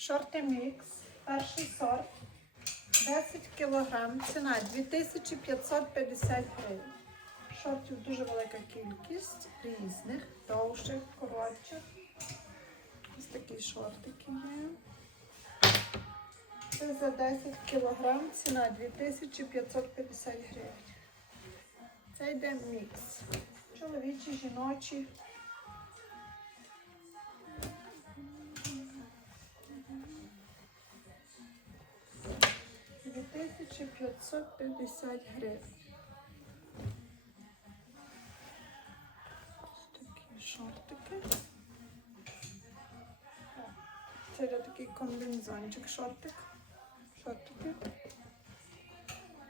Шорти мікс, перший сорт, 10 кг, ціна 2550 гривень. Шортів дуже велика кількість різних, довших, коротших. Ось такі шортики є. Це за 10 кг, ціна 2550 гривень. Це йде мікс. Чоловічі, жіночі. Дві тисячі п'ятсот п'ятдесят гривень. Ось такі шортики. Це такий комбінзончик, шортик. Шортики.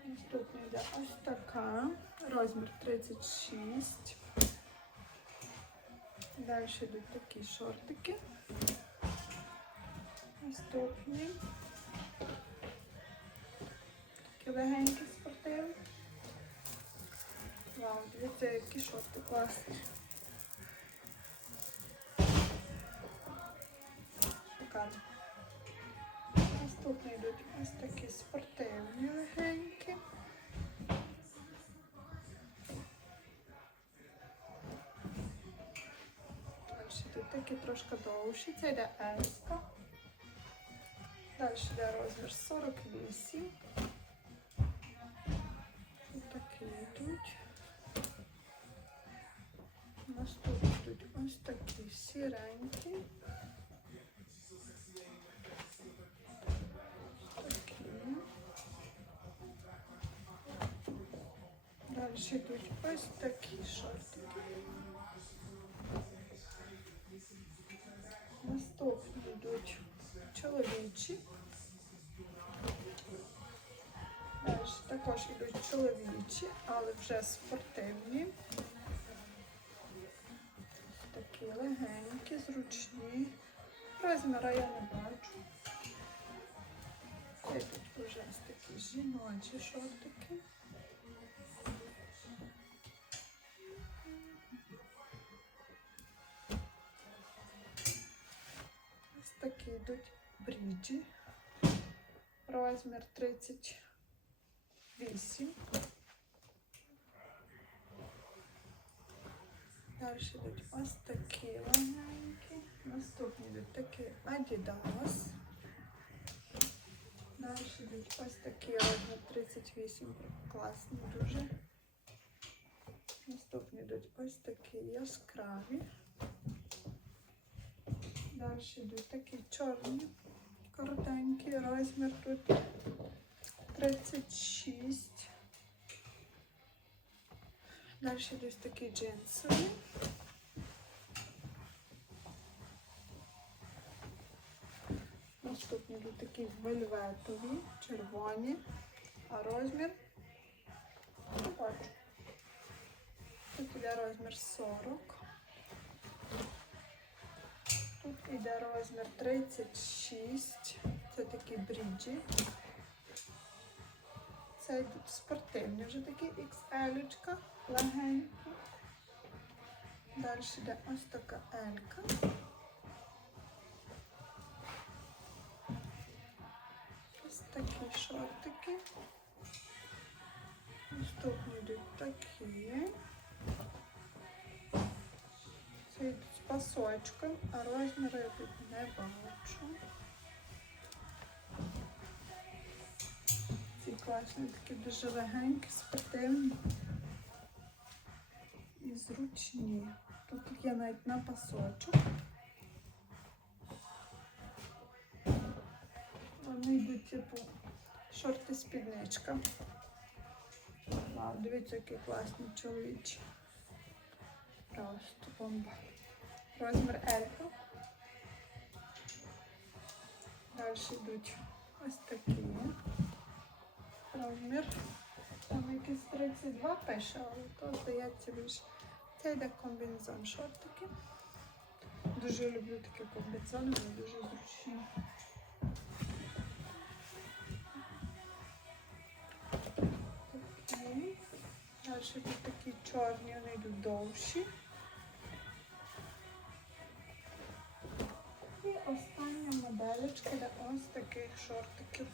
Наступний йде ось така. Розмір 36. Далі йдуть такі шортики. Наступні. Такі легенькі спортивні. Вау, дивіться, які шорти класні. Шикарно. Наступні йдуть ось такі спортивні легенькі. Далі тут такі трошки довші. Це йде еска. Далі йде розмір 48. Йдуть. Наступні йдуть ось такі сіренькі. Далі йдуть ось такі шортики. Наступні йдуть чоловічі. Чоловічі, але вже спортивні. Такі легенькі, зручні. Розміра я не бачу. Це йдуть вже такі жіночі шортики. Ось такі йдуть бріджі. Розмір 38. Далі йдуть ось такі легенькі. Наступні йдуть такі Adidas. Далі йдуть ось такі розмір 38. Класні дуже. Наступні йдуть ось такі яскраві. Далі йдуть такі чорні, коротенькі, розмір тут 36. Далі йдуть такі джинсові. Наступні йдуть такі вельветові, червоні, а розмір не. Тут іде розмір 40. Тут іде розмір 36. Це такі бріджі. Це йдуть спортивні, вже такі XL, легенькі. Далі йде ось така Елька. Ось такі шортики. Наступні йдуть такі. Це йдуть з пасочком, а розміри я тут не бачу. Класні такі дуже легенькі, спортивні і зручні. Тут є навіть на пасочок. Вони йдуть типу шорти спідничка. Вау, дивіться, які класні чоловічі. Просто бомба. Розмір Елька. Далі йдуть ось такі. Розмір. Там якийсь 32 пише, але то здається більше. Це йде комбінезон шортики. Дуже люблю такі комбінезони, вони дуже зручні. Такі. Далі тут такі чорні, вони йдуть довші. І остання моделечка. до ось таких шортиків.